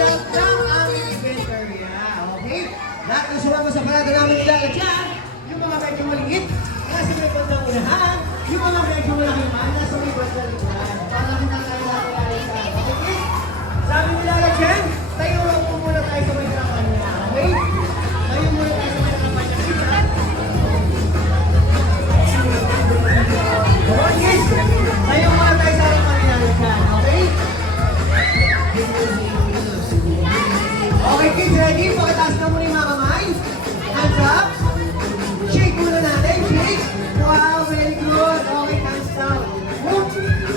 harap ng aming event area. Okay? Lahat ng sumama sa parada namin nilalagyan, yung mga medyo maliit, nasa may bandang unahan, yung mga medyo malaki naman, nasa may bandang likuran. Para kita tayo natin. Okay? Sabi nilalagyan, tayo lang po muna tayo sa may harapan niya. Okay? Tayo muna tayo sa may harapan niya. Okay, tayo muna tayo sa harapan nilalagyan. Okay? Okay, kids, ready? Pakitaas na muna yung mga kamay. Hands up. Shake muna natin. Shake. Wow, very good. Okay, hands down. Move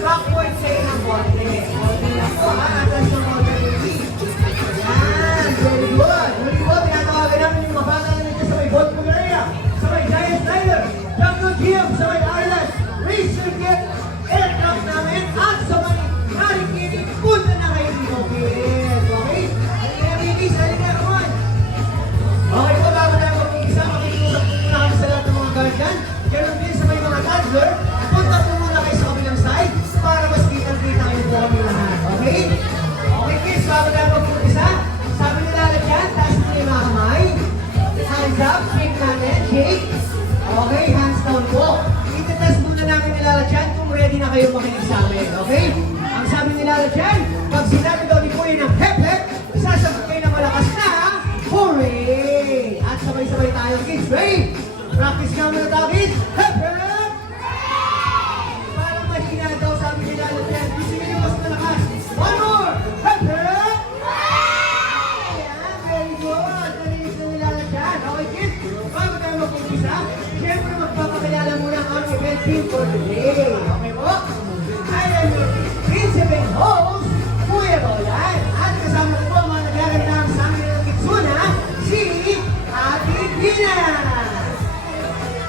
backward sa'yo ng konti. Konti lang po, ha? Atlas ng konti. Yan, very good. Very good. Tinatawagan namin yung mga bata na nito sa may Bolt Bulgaria, sa may Giant Tyler, Jungle Gym, sa may Arlas, Race Circuit, aircraft namin, at sa may Marikini. Punta na kayo dito, kids. Okay? Okay po, bago tayo mag-iisa, makikiusap po muna kami sa lahat ng mga guardian. Ganun din sa may mga toddler, punta po muna kayo sa kabilang side para mas kitang-kita kayo po kami lahat. Okay? Okay kids, bago tayo mag-iisa, sabi nila dyan, taas mo yung mga kamay. Hands up, shake natin, shake. Okay, hands down po. Itetest muna namin nila dyan kung ready na kayo makinig sa amin. Okay? Ang sabi nila dyan, pag sinabi daw ni Kuya ng hep-hep, sasagot kayo ng malakas na hooray! At sabay-sabay tayo, kids. Ready? Practice nga muna tayo, kids. Hep, hep! Parang mahina daw, sabi nila dyan. Gusto nyo mas malakas. One more! Hep, hep! Ayan, very good. Nalinis na nila dyan. Okay, kids? Bago tayo mag-umpisa, syempre magpapakilala muna ang aming event team for today. Okay po? I am your principal host, Kuya Roland. At kasama ko po ang mga nagagandang sa amin ng Kitsuna, si Ate Pina.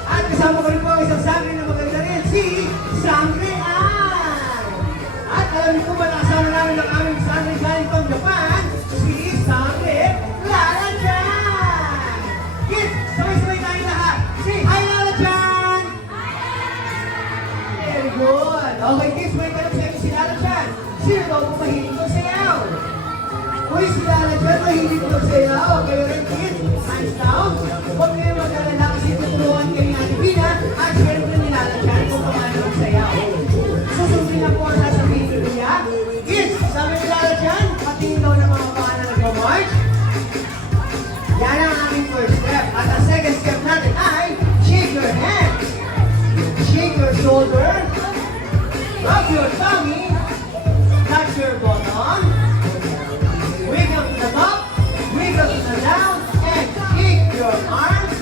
At kasama ko rin po ang isang sangre na maganda rin, si Sangre Ann. At alam niyo po ba nakasama namin ang aming sangre galing pang Japan, si Sangre Lala Chan. Kids, sabay-sabay tayo lahat. Say hi Lala Chan! Very good. Okay kids, may tanong sa inyo si Lala Chan. Sino daw po mahilig magsayaw? Uy, si Lala Chan mahilig magsayaw. Kayo rin kids, hands down. Huwag kayo mag-alala kasi tutulungan kayo ni Ate Pina at syempre ni Lala Chan kung paano magsayaw. Susundin lang po ang sasabihin ko niya. Kids, sabi ni Lala Chan, patingin daw ng mga paa na nag-march. Yan ang aming first step. At ang second step natin ay shake your hands. Shake your shoulder. Rub your tummy. Touch your bottom. Wiggle to the top. Wiggle to the down. And shake your arms.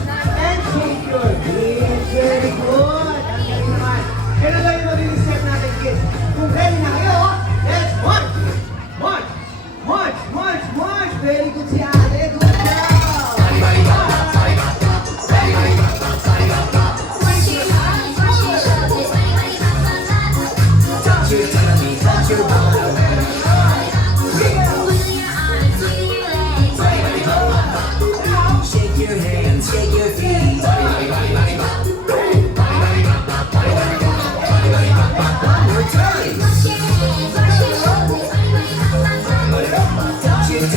And shake your legs. Very good. Ang galing naman. Kaya lang yung mabilis step natin, kids. Kung ready na kayo, let's march! March! March! March! March! Very good si Ate. Good job! Shake your hands, shake your feet. One more time. Touch your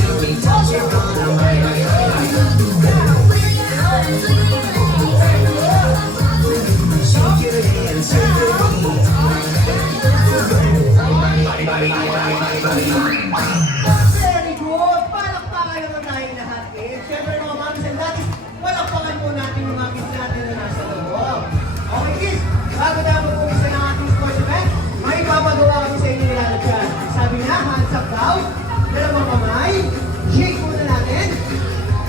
tummy, touch your bottom. Shake your hands, shake your feet. Very good! Palakpakan naman tayo lahat, kids. Siyempre mga mamis and daddies, palakpakan po natin yung mga kids natin na nasa loob. Okay, kids, bago tayo mag-umpisa ng ating sports event, may papagawa kami sa inyo nila dyan. Sabi na, hands up daw, dalawang kamay, shake muna natin.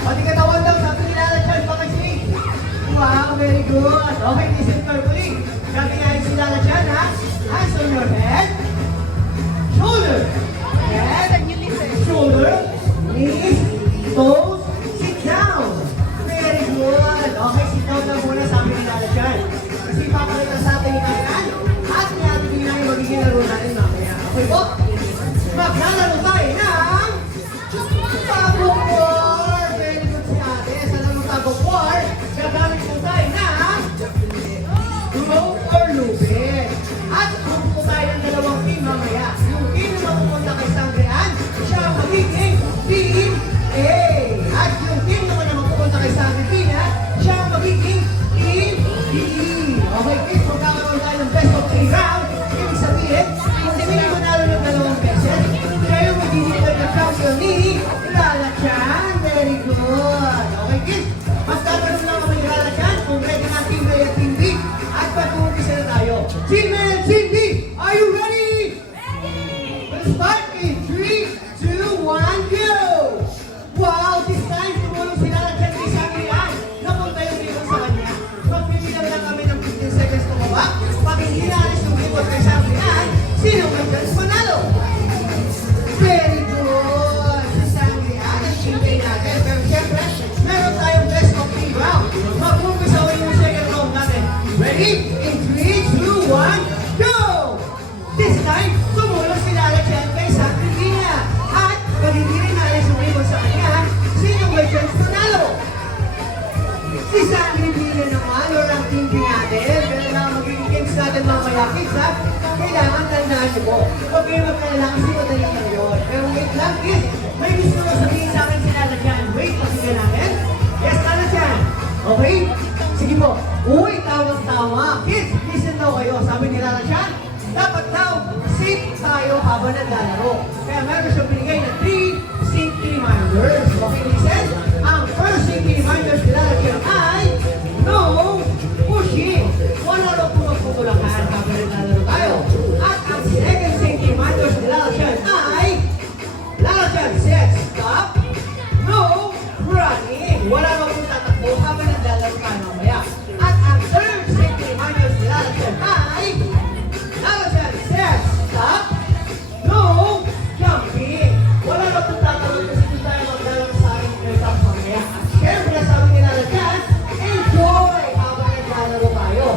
Pati katawan daw, sabi nila dyan, pakashake. Wow, very good. Okay, listen carefully. Sabi nga yung sila dyan, ha? Hands on your head. Shoulder, head, shoulder, knees, toes, sit down. Very good. Okay, sit down lang muna sabi ni Lala dyan. Kasi papalitan sa atin ni Kayan at ni Ate Pina yung magiging laro natin mamaya. Okay po? Maglalaro tayo ng tug of war. Very good si Ate. Sa laro tug of war, gagamit po tayo ng rope or lupit. At kung po tayo ng dalawang kids ha, kailangan tandaan niyo po. Huwag kayo magkalala kasi madali lang yun. Pero wait lang kids, may gusto ko sabihin sa akin si Nana Jan. Wait, pakinggan natin. Yes, Nana Jan. Okay? Sige po. Uy, tawang-tawa. Kids, listen daw kayo. Sabi ni Nana Jan, dapat daw safe tayo habang naglalaro. Kaya meron siyang binigay na 3 safety reminders. Okay, listen. Ang first safety reminders ni Nana Jan ay no pushing. Wala daw po magpupulakan habang naglalaro tayo. At ang second safety reminders ni Nana Jan ay Nana Jan says stop. No running. Wala daw po tatakbo habang naglalaro tayo mamaya. At ang third safety reminders ni Nana Jan ay Nana Jan says stop. No jumping. Wala daw po tatakbo kasi kung tayo maglalaro sa akin ng mamaya. At syempre sabi ni Nana Jan, enjoy habang naglalaro tayo.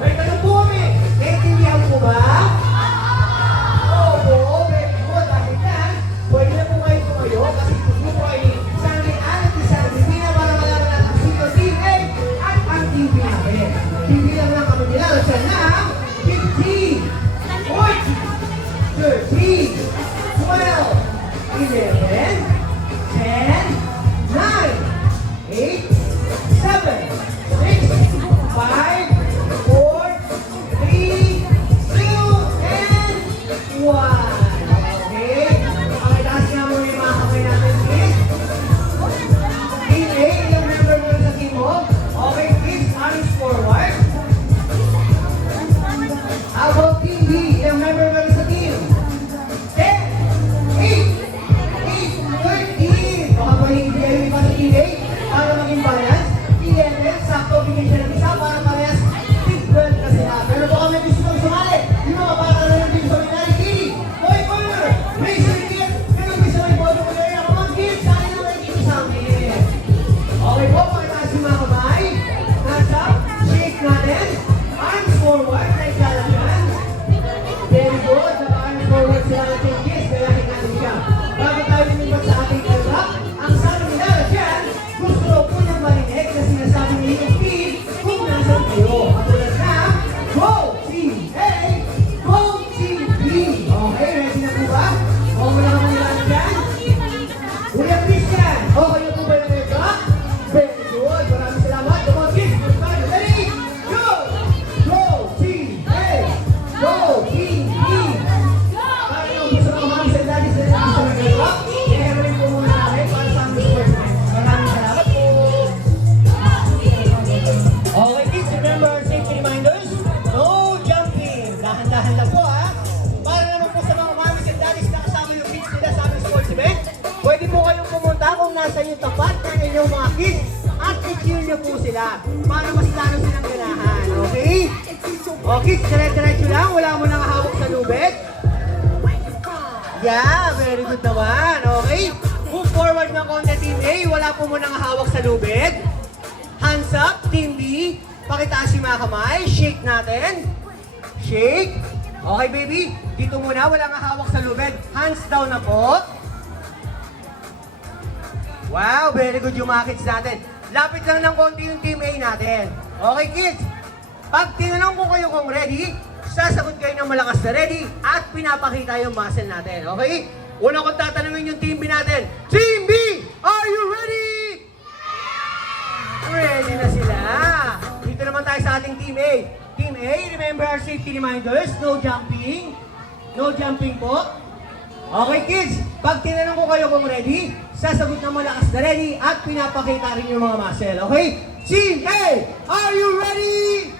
May tanong po kami, naiintindihan po ba? Opo, very good. Dahil yan, pwede na po kayo tumayo kasi gusto po ay Sunday at Sunday Pina para malaro natin ang Super Team A at ang TV natin. TV lang kami nilalo siya ng 15, 14, 13, 12, 11, 10, 9, 8, 7, 6, 5, 4, 3, 2, and 1. Okay? Pakitaas nga muna yung mga kamay natin, please. Team A, ilang member mo sa team mo? Okay, please, arms forward. How about Team B? Ilang member mo sa team? 10, 8, 8, 13. Baka pwedeng hindi kayo iba sa Team A para maging balance. 11, sakto bigyan siya ng isa para parehas 12 na sila. Pero baka may gusto kong sumali. Yung mga bata na yung gusto kong naliki. Boy corner, raise your hand. Pero may sabay bodo ko na rin. Come on, kids. Saan na may dito sa amin? Okay po, pakitaas yung mga kamay. Hands up. Shake natin. Arms forward. Like lalagyan. Very good. Naka-arms forward sila natin, kids. Kaya natin siya. Bago tayo lumipat sa ating kalap, ang sabi nila dyan, gusto daw po niyang marinig na sinasabi ni yung team kung nasan kayo. Katulad na, Go Team A, Go Team B. Okay, ready na po ba? O, wala ka manila dyan? Kuya Christian, okay na po ba yung ito? Very good. Maraming salamat. Come on, kids. Ready? Go! Go Team A, Go Team B. Para yung gusto ng mga sa daddy sa gusto ng ito, i-hearing po muna namin para sa aming sports night. Maraming salamat po. Okay, kids, remember our safety reminders? No jumping. Dahan-dahan lang po, ha? Para naman po sa mga mamis and daddies na kasama yung kids nila sa aming sports event, pwede po kayong pumunta kung nasa yung tapat ng inyong mga kids at i-cheer niyo po sila para mas lalo silang ganahan, okay? O kids, dire-diretso lang, wala mo nang hawak sa lubid. Yeah, very good naman, okay? Move forward ng konti, Team A, wala po mo nang hawak sa lubid. Hands up, Team B. Pakitaas yung mga kamay. Shake natin. Shake. Okay, baby. Dito muna. Wala nga hawak sa lubid. Hands down na po. Wow, very good yung mga kids natin. Lapit lang ng konti yung Team A natin. Okay, kids. Pag tinanong ko kayo kung ready, sasagot kayo ng malakas na ready at pinapakita yung muscle natin. Okay? Una kong tatanungin yung Team B natin. Team B, are you ready? Ready na sila. Dito naman tayo sa ating Team A. Team A, remember our safety reminders. No jumping. No jumping po. Okay, kids. Pag tinanong ko kayo kung ready, sasagot na malakas na ready at pinapakita rin yung mga muscle. Okay? Team A, are you ready?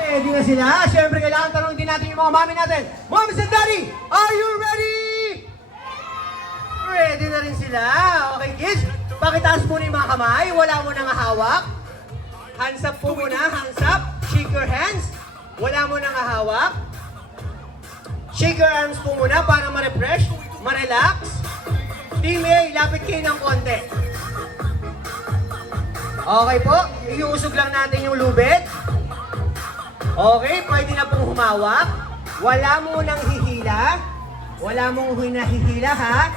Ready na sila. Siyempre, kailangan tanong din natin yung mga mami natin. Mommy and Daddy, are you ready? Ready na rin sila. Okay, kids? Pakitaas muna yung mga kamay. Wala mo nang hawak. Hands up po muna. Hands up. Shake your hands. Wala mo nang hawak. Shake your arms po muna para ma-refresh, ma-relax. Team A, lapit kayo ng konti. Okay po. Iusog lang natin yung lubid. Okay, pwede na pong humawak. Wala mo nang hihila. Wala mong hinahihila, ha?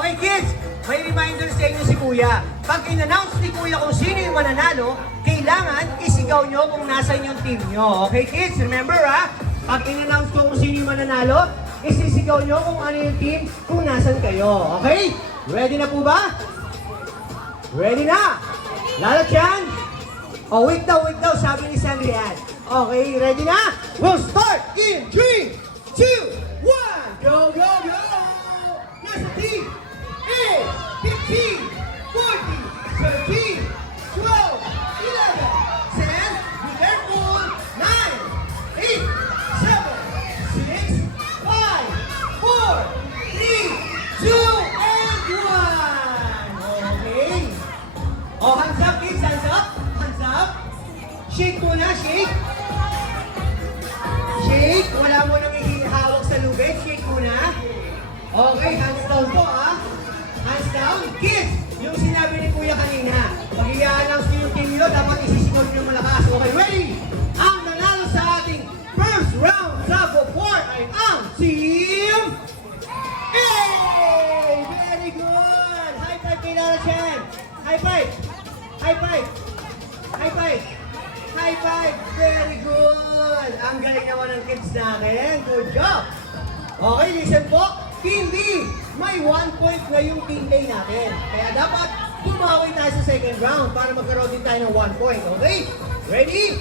Okay, kids. May reminder sa inyo si Kuya. Pag in-announce ni Kuya kung sino yung mananalo, kailangan isigaw nyo kung nasan yung team nyo. Okay, kids? Remember, ha? Pag in-announce ko kung sino yung mananalo, isisigaw nyo kung ano yung team, kung nasan kayo. Okay? Ready na po ba? Ready na? Lalo Chan? Oh, wait daw, sabi ni Sandrian. Okay, ready na? We'll start in 3, 2, 1. Go, go, go! Nasa team! 8, 15, 14, 13, 12, 11, 10, be careful, 9, 8, 7, 6, 5, 4, 3, 2, and 1. Okay. Oh, hands up, kids, hands up. Hands up. Shake muna, shake. Shake. Wala mo nang ihihawak sa lubid. Shake muna. Okay, hands down po, ha. Hands down. Kids, yung sinabi ni Kuya kanina, pag i-announce niyo yung team nyo, dapat isisunod nyo malakas. Okay, ready? Ang nanalo sa ating first round tug of war ay ang team A! Very good! High five kay Lara Chan! High five! High five! High five! High five! Very good! Ang galing naman ng kids natin. Good job! Okay, listen po. Team B, may 1 point na yung team A natin. Kaya dapat bumawi tayo sa second round para magkaroon din tayo ng 1 point. Okay? Ready?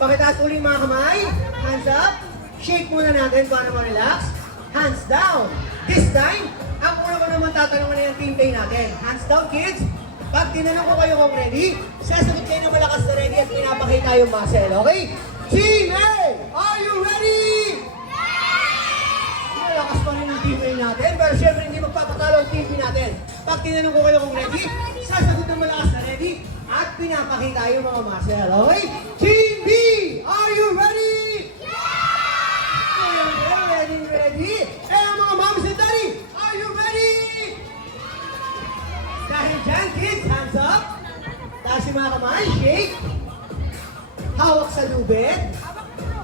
Pakitaas ulit mga kamay. Hands up. Shake muna natin para ma-relax. Hands down. This time, ang una ko naman tatanungan na yung team A natin. Hands down, kids. Pag tinanong ko kayo kung ready, sasagot kayo ng malakas na ready at pinapakita yung muscle. Okay? Team A, are you ready? Malakas pa rin yung team A natin, pero syempre hindi magpapatalo ang team B natin. Pag tinanong ko kayo kung ready, sasagot ng malakas na ready at pinapakita yung mga muscle. Okay? Team B, are you ready? Ready? Eh, mga moms and daddy, are you ready? Dahil dyan, kids, hands up. Taas yung mga kamay, shake. Hawak sa lubid.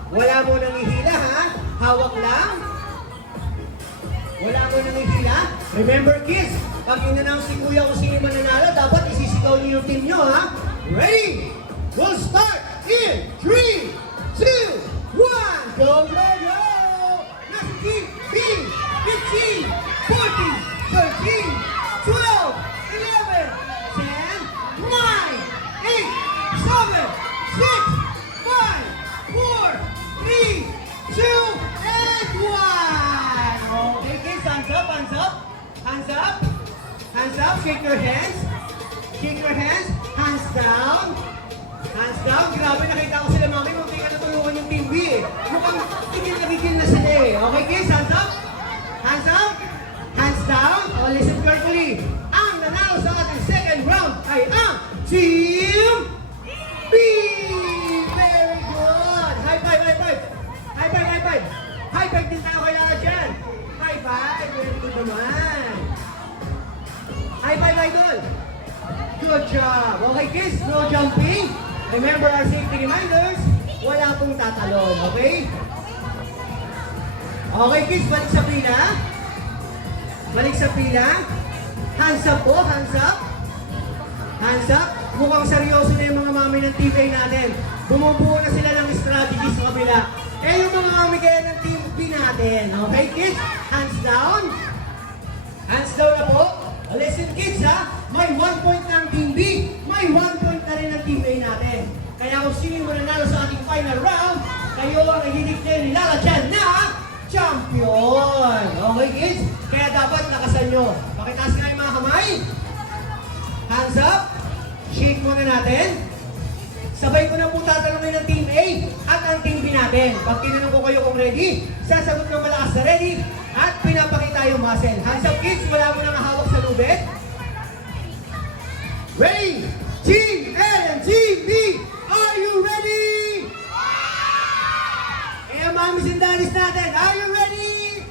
Wala mo nang ihila, ha? Hawak lang. Wala mo nang ihila. Remember, kids, pag in-announce si Kuya kung sino mananalo, dapat isisigaw niyo yung team nyo, ha? Ready? We'll start in 3, 2, 1. Go, go, go! Nasa team B, 15, 14, 13, 12, 11, 10, 9, 8, 7, 6, 5, 4, 3, 2, and 1. Okay, kids, hands up, hands up. Hands up. Hands up, shake your hands. Shake your hands. Hands down. Hands down. Grabe, nakita ko sila mami. Munti ka natulungan yung team B eh. Mukhang tigil na sila eh. Okay, kids, hands up. Hands up. Hands down. Oh, listen carefully. Ang nanalo sa ating second round ay ang Team B! Very good! High five, high five! High five, high five! High five din tayo kay Lara dyan! High five! Very good naman! High five, idol! Good job! Okay kids, no jumping! Remember our safety reminders, wala pong tatalon, okay? Okay kids, balik sa pila. Balik sa pila. Hands up po, hands up. Hands up. Mukhang seryoso na yung mga mami ng Team A natin. Bumubuo na sila ng strategy sa kabila. Eh yung mga mami kaya ng Team B natin. Okay kids? Hands down. Hands down na po. Listen kids ha. May 1 point na ang Team B. May 1 point na rin ang Team A natin. Kaya kung sino yung mananalo sa ating final round, kayo ang nahilig kayo nilalagyan na champion! Okay kids? Kaya dapat lakasan nyo. Pakitaas nga yung mga kamay. Hands up. Shake muna natin. Sabay ko na po tatanungin ng Team A at ang Team B natin. Pag tinanong ko kayo kung ready, sasagot ng malakas na ready at pinapakita yung muscle. Hands up kids, wala mo nang hawak sa lubid. Ready? Team A and Team B, are you ready? Eh, mamis and daddies natin, are you ready?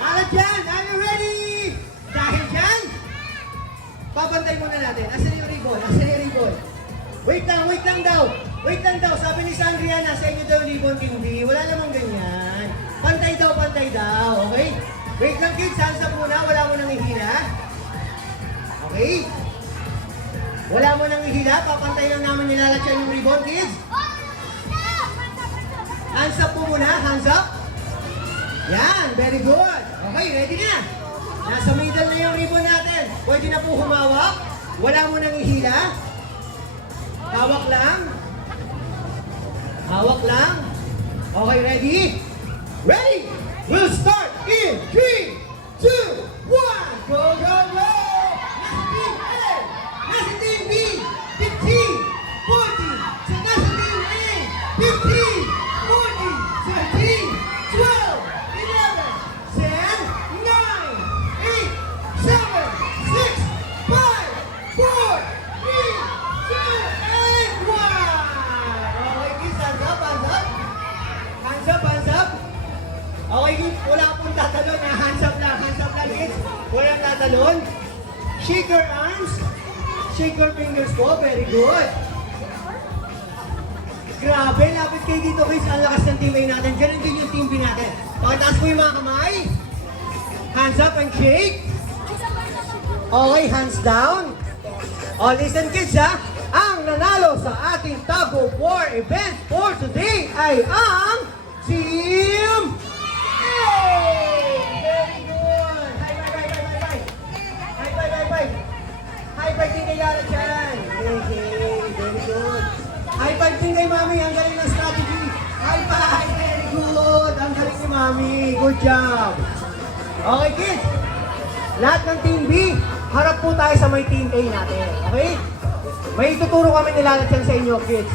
Lahat dyan, are you ready? Dahil dyan, babantay muna natin. Asan yung ribbon? Asan yung ribbon? Wait lang daw. Wait lang daw. Sabi ni Sandriana, sa inyo daw ribbon, Team B. Wala namang ganyan. Pantay daw, okay? Wait lang kids, hands up muna, wala mo nang ihila. Okay? Wala mo nang ihila, papantay lang namin nilalatyan yung ribbon, kids. Hands up po muna, hands up. Yan, very good. Okay, ready na. Nasa middle na yung ribbon natin. Pwede na po humawak. Wala mo nang ihila. Hawak lang. Hawak lang. Okay, ready? Ready! We'll start in 3, 2, 1. Go, go, go! Nasa team A! Nasa team B! 15, 14! Sa nasa team A! 15, 14, 13, 12, 11, 10, 9, 8, 7, 6, 5, 4, 3, 2, and 1! Okay, kids, hands up, hands up. Hands up, hands up. Okay, kids, wala pong tatalon ha. Hands up lang, kids. Walang tatalon. Shake your arms. Shake your fingers po. Very good. Grabe, lapit kayo dito, kids. Ang lakas ng team A natin. Ganun din yung team B natin. Pakitaas po yung mga kamay. Hands up and shake. Okay, hands down. Oh, listen kids ha. Ang nanalo sa ating tug of war event for today ay ang Team A! Very good! High five, high five, high five! High five, high five! High five din kay Yara dyan! Very good! High five din kay Mami! Ang galing ng strategy! High five! Very good! Ang galing ni Mami! Good job! Okay kids! Lahat ng Team B, harap po tayo sa may Team A natin. Okay? May ituturo kami nilalatyan sa inyo, kids.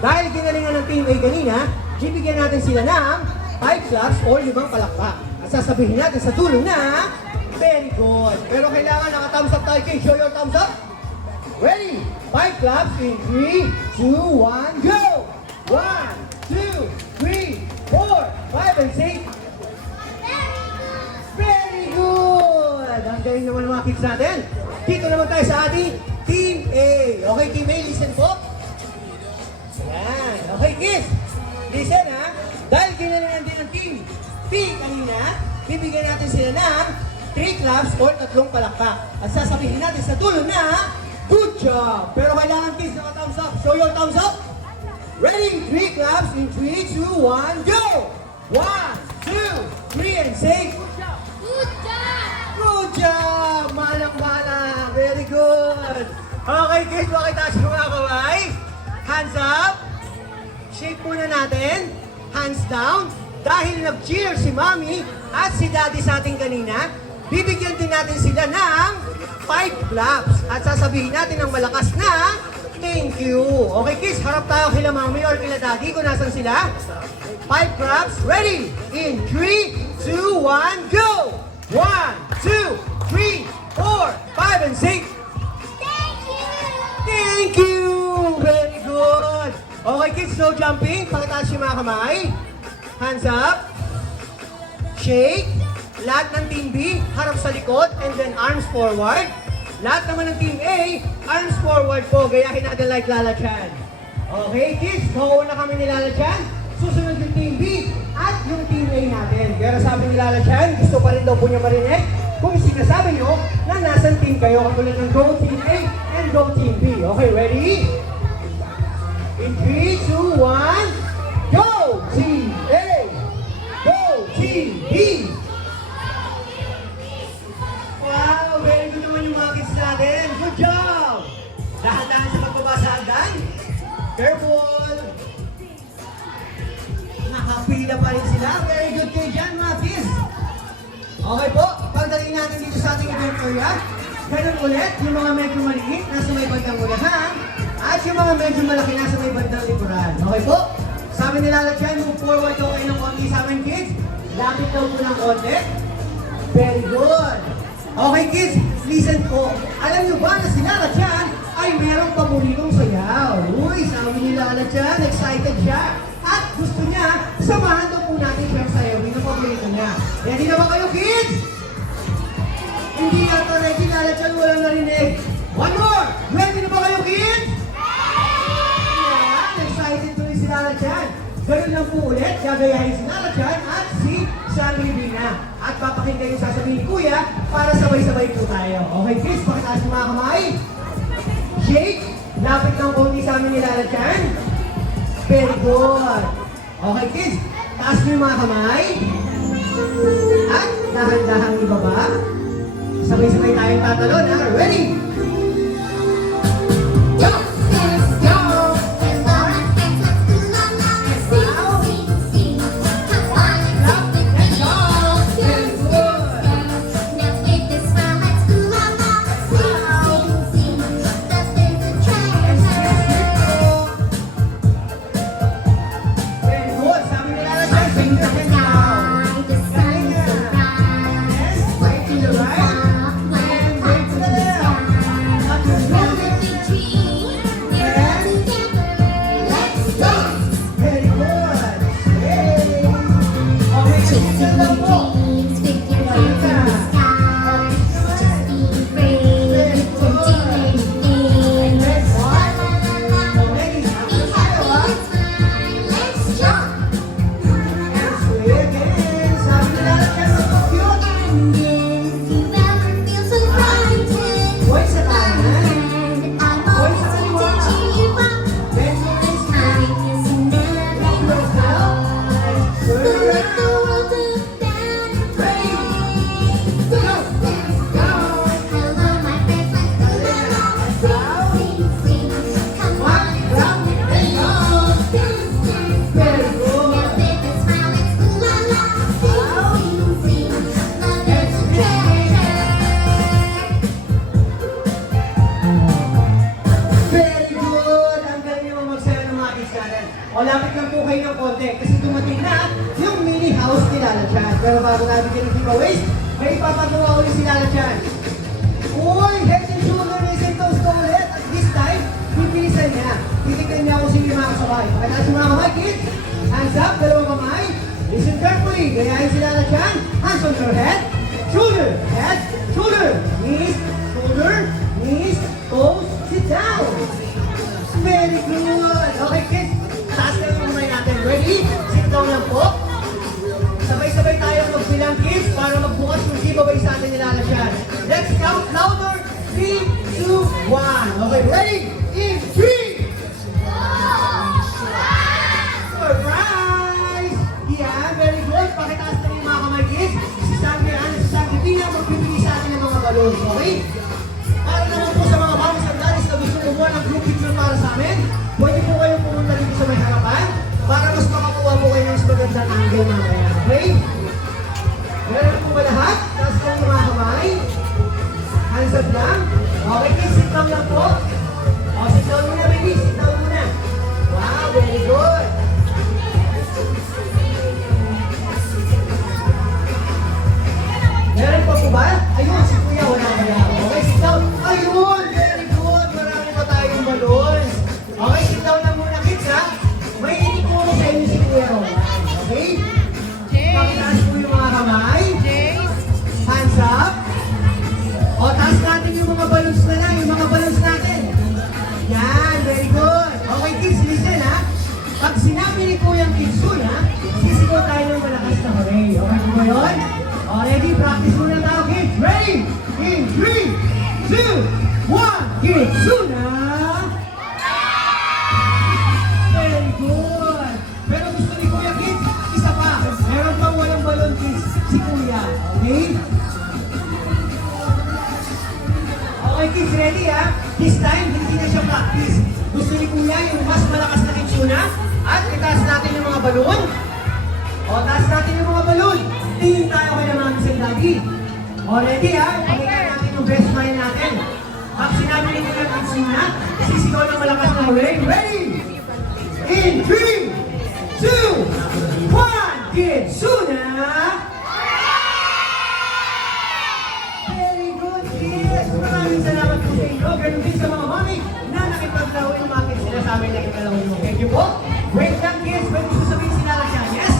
Dahil ginalingan ng Team A kanina, bibigyan natin sila ng 5 claps o 5 palakpak. At sasabihin natin sa dulo na, very good. Pero kailangan naka-thumbs up tayo, kids. Show your thumbs up. Ready? 5 claps in 3, 2, 1, go! 1, 2, 3, 4, 5, and 6. Very good! Ang galing naman mga kids natin. Dito naman tayo sa ating Team A. Okay, Team A, listen po. Yan. Okay, kids. Listen ha. Dahil ginalingan din ng Team B kanina, bibigyan natin sila ng 3 claps o 3 palakpak. At sasabihin natin sa dulo na, good job! Pero kailangan kids naka-thumbs up. Show your thumbs up. Ready? 3 claps in 3, 2, 1, go! 1, 2, 3, and say, Good job! good job! Malang-malang! Very good! Okay kids, pakitaas yung mga kamay. Hands up. Shake muna natin. Hands down. Dahil nag-cheer si Mami at si Daddy sa ating kanina, bibigyan din natin sila ng 5 claps. At sasabihin natin ng malakas na, thank you. Okay kids, harap tayo kila Mami or kila Daddy kung nasan sila. 5 claps. Ready? In 3, 2, 1, go! 1, 2, 3, 4, 5, and 6. Thank you! Thank you! Very good! Okay kids, no jumping. Pakitaas yung mga kamay. Hands up. Shake. Lahat ng Team B, harap sa likod, and then arms forward. Lahat naman ng Team A, arms forward po. Gayahin natin like Lala Chan. Okay kids, mauna kami ni Lala Chan. Susunod yung Team B at yung Team A natin. Pero sabi ni Lala Chan, gusto pa rin daw po niya marinig kung sinasabi nyo na nasan team kayo. Katulad ng Go Team A and Go Team B. Okay, ready? In 3, 2, 1, Go Team A! Go Team B! Wow, very good naman yung mga kids natin. Good job! Dahan-dahan sa pagbaba sa hagdan. Careful! Nakapila pa rin sila. Very good kayo dyan, mga kids. Okay po, pagdating natin dito sa ating event area, ganun ulit, yung mga medyo maliit, nasa may bandang unahan, at yung mga medyo malaki, nasa may bandang likuran. Okay po? Sabi nila lang dyan, move forward daw kayo ng konti sa amin, kids. Lapit daw po ng konti. Very good. Okay, kids, listen po. Alam nyo ba na si Lala Chan ay merong paboritong sayaw? Uy, sabi ni Lala Chan, excited siya. At gusto niya, samahan daw po natin siya sa sayawin ng paborito niya. Ready na ba kayo, kids? Hindi yata ready, Lala Chan, walang narinig. One more! Ready na ba kayo, kids? Yan, excited tuloy si Lala Chan. Ganun lang po ulit, gagayahin si Lala Chan at si mag-stand reveal na. At papakinggan yung sasabihin ni Kuya para sabay-sabay po tayo. Okay, kids, pakitaas yung mga kamay. Shake. Lapit ng konti sa amin nilalagyan. Very good. Okay, kids, taas nyo yung mga kamay. At dahan-dahang ibaba. Sabay-sabay tayong tatalon, ha? Ready? Go! Go! Very good. Sabi nila lang dyan, sing the hand now. Yes, right to the right. And right to the left. Up to the left. Go! Very good. Hey! Okay, sing the love po. Ladies, after tayo, ha? And sway again. Sabi nila lang dyan, mag-compute. Boy sa kanan. Boy sa kaliwa. Then go this way. Close now. Turn around. Ready? Go! Go! One, round, and go. Very good. Very good! Ang galing naman magsaya ng mga kids natin. O, lapit lang po kayo ng konti kasi dumating na yung mini house ni Lala Chan. Pero bago natin yung giveaways, may ipapagawa ulit si Lala Chan. Uy! Head and shoulder missing toes ko ulit. At this time, pipilisan niya. Titignan niya kung sino yung mga kasabay. Pakitaas yung mga kamay, kids. Hands up, dalawang kamay. Listen carefully. Gayahin si Lala Chan. Hands on your head, shoulder, knees, shoulder, knees, toes, sit down. Very good. Okay, kids. Taas na yung kamay natin. Ready? Sit down lang po. Sabay-sabay tayong magbilang, kids, para magbukas yung giveaway sa atin ni Lala Chan. Let's count louder. 3, 2, 1. Okay, ready? In 3. Surprise! Yeah, very good. Pakitaas na yung mga kamay, kids. Si Sandy Ann, si Sandy Pina, magbibigay sa atin ng mga balloons, okay? Para naman po sa mga bawang sandalis na gusto kumuha ng group picture para sa amin, pwede po kayong pumunta dito sa may harapan para mas makakuha po kayo ng mas magandang angle mamaya, okay? Meron po ba lahat? Taas na yung mga kamay. Hands up lang. Okay, kids, sit down lang po. O, sit down muna, baby. Sit down muna. Wow, very good. Meron pa po ba? Ayun, si Kuya, wala kaya. Okay, sit down. Ayun, very good. Marami pa tayong balloons. Okay, sit down lang muna, kids, ha? May ituturo sa inyo si Kuya Roman. Okay? Pakitaas po yung mga kamay. Hands up. O, taas natin yung mga balloons na lang, yung mga balloons natin. Yan, very good. Okay, kids, listen, ha? Pag sinabi ni Kuya Kitsun, ha? Sisigaw tayo ng malakas na hooray. Okay po ba yun? O, ready? Practice muna tayo, kids. Ready? In 3, 2, 1. Kitsuna! Very good. Pero gusto ni Kuya, kids, isa pa. Meron pang walang balon, kids, si Kuya. Okay? Okay, kids, ready, ha? This time, hindi na siya practice. Gusto ni Kuya yung mas malakas na kitsuna. At itaas natin yung mga balon. O, taas natin yung mga balon. Tingin tayo kay na Mami San Daddy. O, ready, ha? Pakita natin yung best smile natin. Pag sinabi ni Kuya Kitsuna, sisigaw ng malakas na hooray. Ready? In 3, 2, 1, Kitsuna! Very good, kids! Maraming salamat po sa inyo. Ganun din sa mga mami na nakipaglaro yung mga kids nila sa amin na ikalaro nyo. Thank you po. Wait lang, kids. Pwede gusto sabihin si Lala Chan. Yes?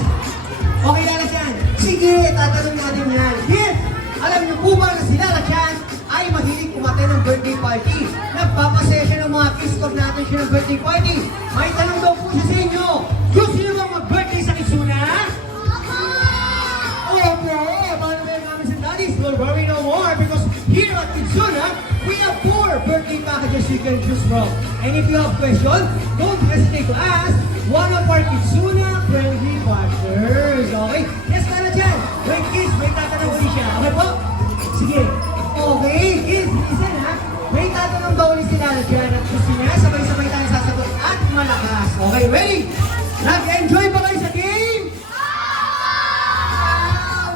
Okay, Lala Chan. Sige, tatanong natin yan. Kids, alam niyo po ba na si Lala Chan ay mahilig kumaten ng birthday party? Nagpapasaya siya ng mga kids pag natin siya ng birthday party. May tanong daw po siya sa inyo. Gusto niyo bang mag-birthday sa Kitsuna? kids will worry no more because here at Kidsuna, we have 4 birthday packages you can choose from. And if you have questions, don't hesitate to ask one of our Kidsuna friendly partners. Okay? Yes, Lala Chan. Wait, kids, may tatanong ulit siya. Okay po? Sige. Okay, kids, listen ha. May tatanong daw ulit si Lala Chan at gusto niya sabay-sabay tayong sasagot at malakas. Okay, ready? Nag-enjoy ba kayo sa game?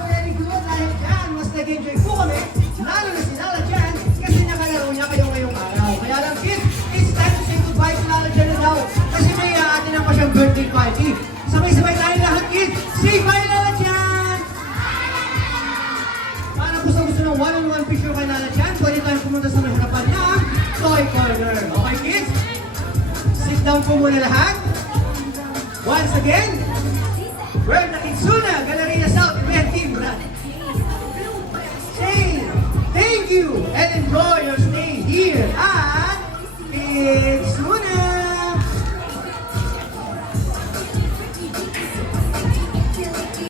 Very good. Dahil dyan, mas nag-enjoy po kami. Lalo na si Lala Chan kasi nakalaro niya kayo ngayong araw. Kaya lang kids, it's time to say goodbye to Lala Chan na daw. Kasi may aatin na pa siyang birthday party. Sabay-sabay tayo lahat kids. Say bye Lala Chan! Para gusto ng one-on-one picture kay Lala Chan, pwede tayong pumunta sa mahirapan ng Toy Corner. Okay kids? Sit down po muna lahat. Once again, we're at the Kidsuna Galleria South